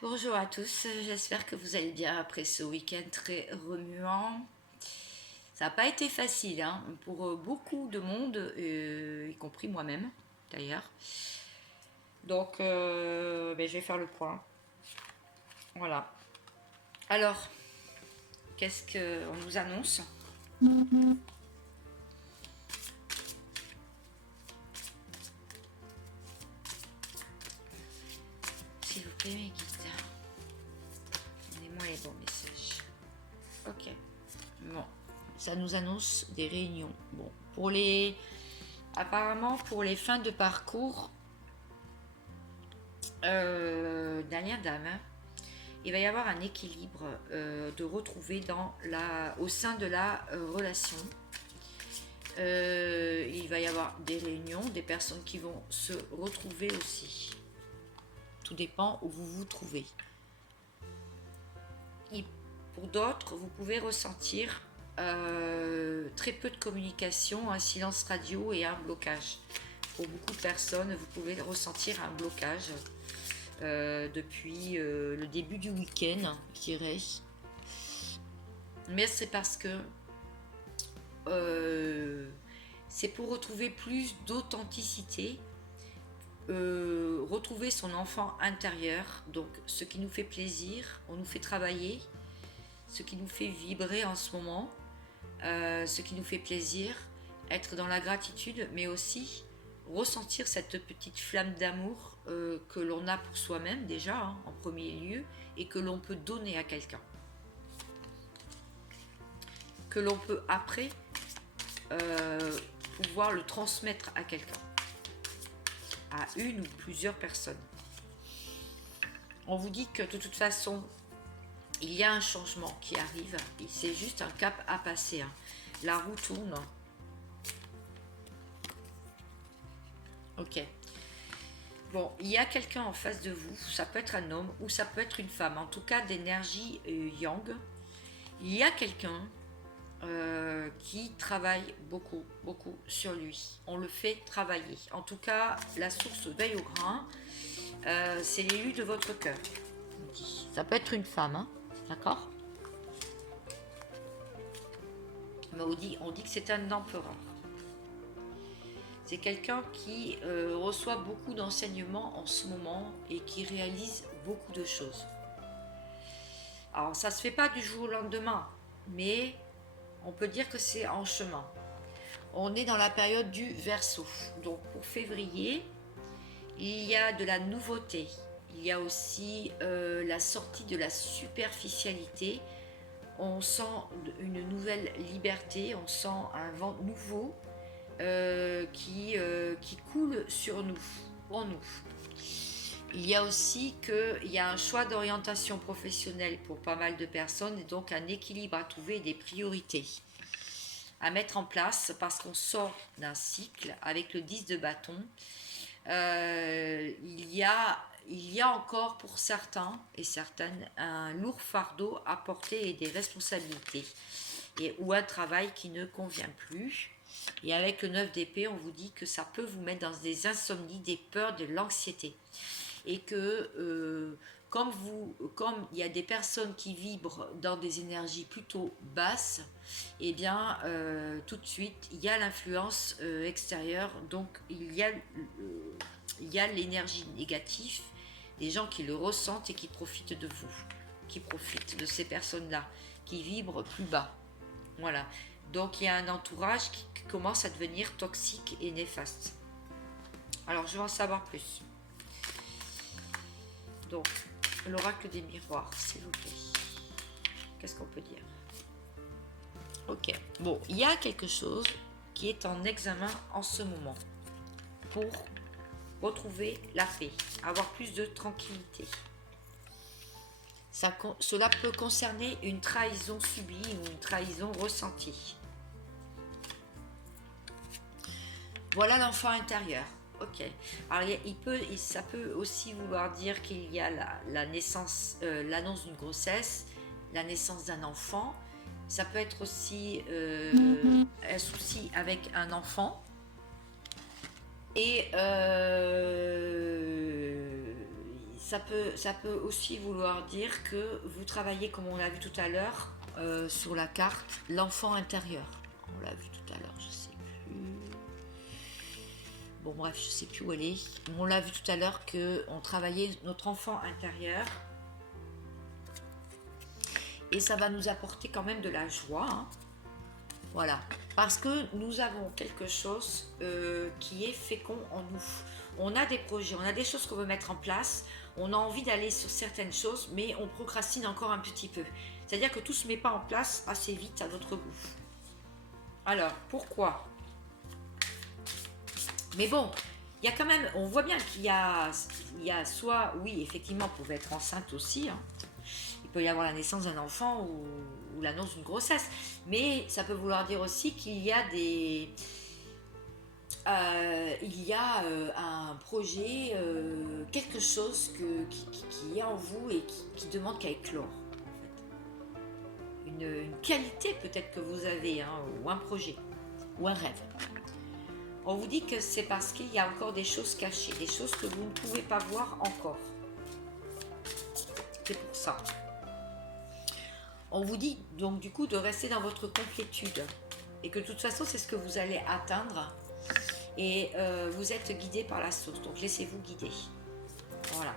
Bonjour à tous, j'espère que vous allez bien après ce week-end très remuant. Ça n'a pas été facile hein, pour beaucoup de monde, y compris moi-même d'ailleurs. Donc je vais faire le point. Voilà. Alors, qu'est-ce qu'on nous annonce? S'il vous plaît mes guides, donnez-moi les bons messages. Ok. Bon, ça nous annonce des réunions. Bon, apparemment pour les fins de parcours, dernière dame, hein, il va y avoir un équilibre de retrouver au sein de la relation. Il va y avoir des réunions, des personnes qui vont se retrouver aussi. Tout dépend où vous vous trouvez. Et pour d'autres, vous pouvez ressentir très peu de communication, un silence radio et un blocage. Pour beaucoup de personnes, vous pouvez ressentir un blocage depuis le début du week-end, je dirais. Mais c'est parce que c'est pour retrouver plus d'authenticité, retrouver son enfant intérieur, donc ce qui nous fait plaisir, on nous fait travailler, ce qui nous fait vibrer en ce moment, ce qui nous fait plaisir, être dans la gratitude, mais aussi ressentir cette petite flamme d'amour que l'on a pour soi-même déjà, hein, en premier lieu, et que l'on peut donner à quelqu'un. Que l'on peut après pouvoir le transmettre à quelqu'un, à une ou plusieurs personnes. On vous dit que de toute façon, il y a un changement qui arrive, c'est juste un cap à passer. Hein. La roue tourne. Ok. Bon, il y a quelqu'un en face de vous, ça peut être un homme ou ça peut être une femme, en tout cas d'énergie yang. Il y a quelqu'un qui travaille beaucoup, beaucoup sur lui. On le fait travailler. En tout cas, la source veille au grain, c'est l'élu de votre cœur. Ça peut être une femme, hein, d'accord? Mais on dit que c'est un empereur. C'est quelqu'un qui reçoit beaucoup d'enseignements en ce moment et qui réalise beaucoup de choses. Alors, ça ne se fait pas du jour au lendemain, mais on peut dire que c'est en chemin. On est dans la période du Verseau. Donc, pour février, il y a de la nouveauté. Il y a aussi la sortie de la superficialité. On sent une nouvelle liberté, on sent un vent nouveau qui coule sur nous, en nous. Il y a aussi qu'il y a un choix d'orientation professionnelle pour pas mal de personnes et donc un équilibre à trouver et des priorités à mettre en place parce qu'on sort d'un cycle avec le 10 de bâton. Il y a encore pour certains et certaines un lourd fardeau à porter et des responsabilités ou un travail qui ne convient plus. Et avec le 9 d'épée, on vous dit que ça peut vous mettre dans des insomnies, des peurs, de l'anxiété. Et que comme il y a des personnes qui vibrent dans des énergies plutôt basses, et bien tout de suite il y a l'influence extérieure, donc il y a l'énergie négative, des gens qui le ressentent et qui profitent de vous, qui profitent de ces personnes-là, qui vibrent plus bas. Voilà. Donc il y a un entourage qui commence à devenir toxique et néfaste. Alors je veux en savoir plus. Donc, l'oracle des miroirs, s'il vous plaît. Qu'est-ce qu'on peut dire? Ok. Bon, il y a quelque chose qui est en examen en ce moment pour retrouver la paix, avoir plus de tranquillité. Cela peut concerner une trahison subie ou une trahison ressentie. Voilà l'enfant intérieur. Ok. Alors ça peut aussi vouloir dire qu'il y a la naissance, l'annonce d'une grossesse, la naissance d'un enfant. Ça peut être aussi un souci avec un enfant. Et ça peut aussi vouloir dire que vous travaillez, comme on l'a vu tout à l'heure, sur la carte, l'enfant intérieur. On l'a vu tout à l'heure, je sais plus. Bon bref, je sais plus où elle est. On l'a vu tout à l'heure qu'on travaillait notre enfant intérieur. Et ça va nous apporter quand même de la joie. Hein. Voilà. Parce que nous avons quelque chose qui est fécond en nous. On a des projets, on a des choses qu'on veut mettre en place. On a envie d'aller sur certaines choses, mais on procrastine encore un petit peu. C'est-à-dire que tout ne se met pas en place assez vite à notre goût. Alors, pourquoi? Mais bon, il y a quand même, on voit bien qu'il y a soit, oui, effectivement, vous pouvez être enceinte aussi, hein. Il peut y avoir la naissance d'un enfant ou l'annonce d'une grossesse, mais ça peut vouloir dire aussi qu'il y a des... un projet, quelque chose qui est en vous et qui demande qu'à éclore. En fait. Une qualité peut-être que vous avez, hein, ou un projet, ou un rêve. On vous dit que c'est parce qu'il y a encore des choses cachées, des choses que vous ne pouvez pas voir encore. C'est pour ça. On vous dit donc du coup de rester dans votre complétude et que de toute façon c'est ce que vous allez atteindre et vous êtes guidé par la source, donc laissez-vous guider. Voilà.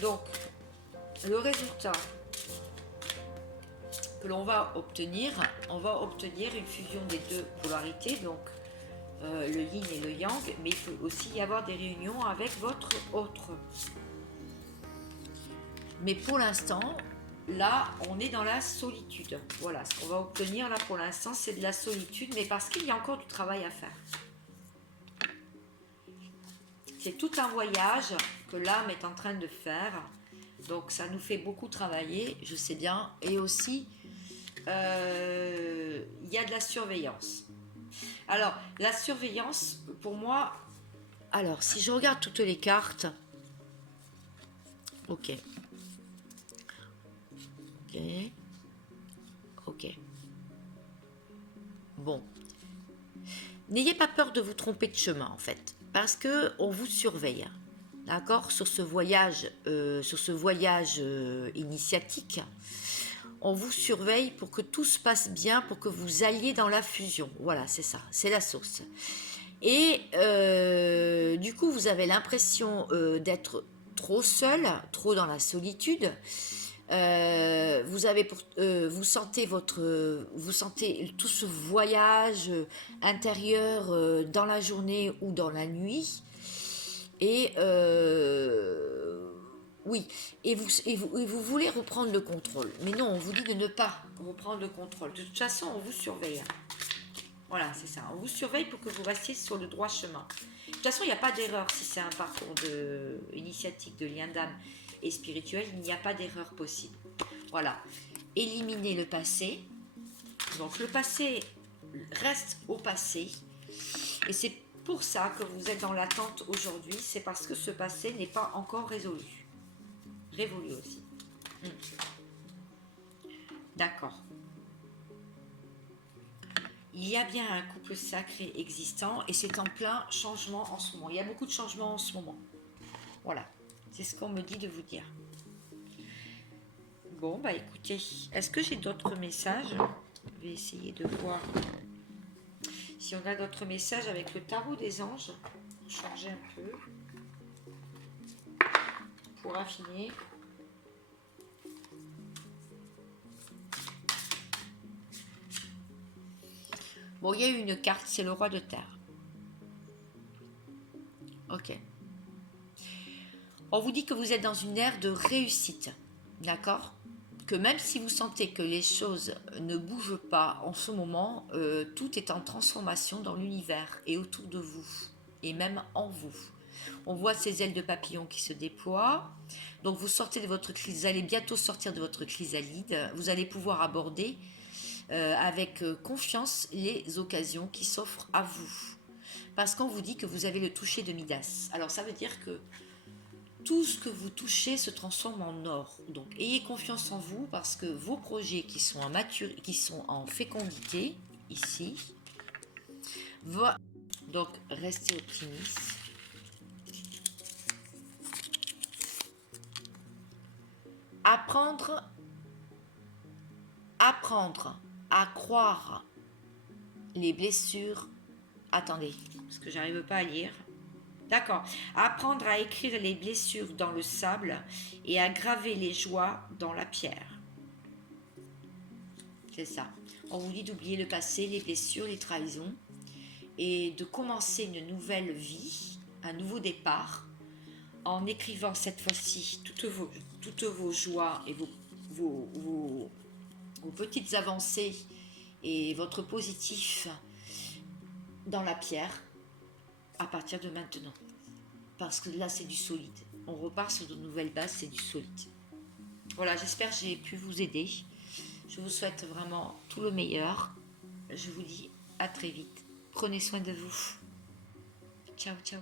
Donc le résultat que l'on va obtenir, on va obtenir une fusion des deux polarités, donc le yin et le yang, mais il peut aussi y avoir des réunions avec votre autre. Mais pour l'instant, là, on est dans la solitude. Voilà, ce qu'on va obtenir là pour l'instant, c'est de la solitude, mais parce qu'il y a encore du travail à faire. C'est tout un voyage que l'âme est en train de faire. Donc ça nous fait beaucoup travailler, je sais bien. Et aussi, il y a de la surveillance. Alors, la surveillance, pour moi... Alors, si je regarde toutes les cartes... Ok. Ok. Bon. N'ayez pas peur de vous tromper de chemin, en fait, parce que on vous surveille, d'accord, sur ce voyage, initiatique. On vous surveille pour que tout se passe bien, pour que vous alliez dans la fusion. Voilà, c'est ça, c'est la source. Et du coup, vous avez l'impression d'être trop seul, trop dans la solitude. Vous sentez tout ce voyage intérieur dans la journée ou dans la nuit. Et oui, et vous voulez reprendre le contrôle. Mais non, on vous dit de ne pas reprendre le contrôle. De toute façon, on vous surveille. Voilà, c'est ça. On vous surveille pour que vous restiez sur le droit chemin. De toute façon, il n'y a pas d'erreur si c'est un parcours initiatique, de lien d'âme et spirituel. Il n'y a pas d'erreur possible. Voilà. Éliminez le passé. Donc, le passé reste au passé. Et c'est pour ça que vous êtes dans l'attente aujourd'hui. C'est parce que ce passé n'est pas encore résolu. Révolu aussi. D'accord. Il y a bien un couple sacré existant et c'est en plein changement en ce moment. Il y a beaucoup de changements en ce moment. Voilà, c'est ce qu'on me dit de vous dire. Bon, bah écoutez, est-ce que j'ai d'autres messages? Je vais essayer de voir si on a d'autres messages avec le tarot des anges. Pour changer un peu. Pour affiner. Bon, il y a eu une carte, c'est le roi de terre. Ok. On vous dit que vous êtes dans une ère de réussite, d'accord? Que même si vous sentez que les choses ne bougent pas en ce moment, tout est en transformation dans l'univers et autour de vous, et même en vous. On voit ces ailes de papillon qui se déploient. Donc vous sortez de votre chrysale, vous allez bientôt sortir de votre chrysalide. Vous allez pouvoir aborder avec confiance les occasions qui s'offrent à vous. Parce qu'on vous dit que vous avez le toucher de Midas. Alors ça veut dire que tout ce que vous touchez se transforme en or. Donc ayez confiance en vous parce que vos projets qui sont en fécondité, ici, donc restez optimiste. Apprendre à croire les blessures. Attendez, parce que j'arrive pas à lire. D'accord. Apprendre à écrire les blessures dans le sable et à graver les joies dans la pierre. C'est ça. On vous dit d'oublier le passé, les blessures, les trahisons et de commencer une nouvelle vie, un nouveau départ, en écrivant cette fois-ci toutes vos joies et vos petites avancées et votre positif dans la pierre à partir de maintenant. Parce que là, c'est du solide. On repart sur de nouvelles bases, c'est du solide. Voilà, j'espère que j'ai pu vous aider. Je vous souhaite vraiment tout le meilleur. Je vous dis à très vite. Prenez soin de vous. Ciao, ciao.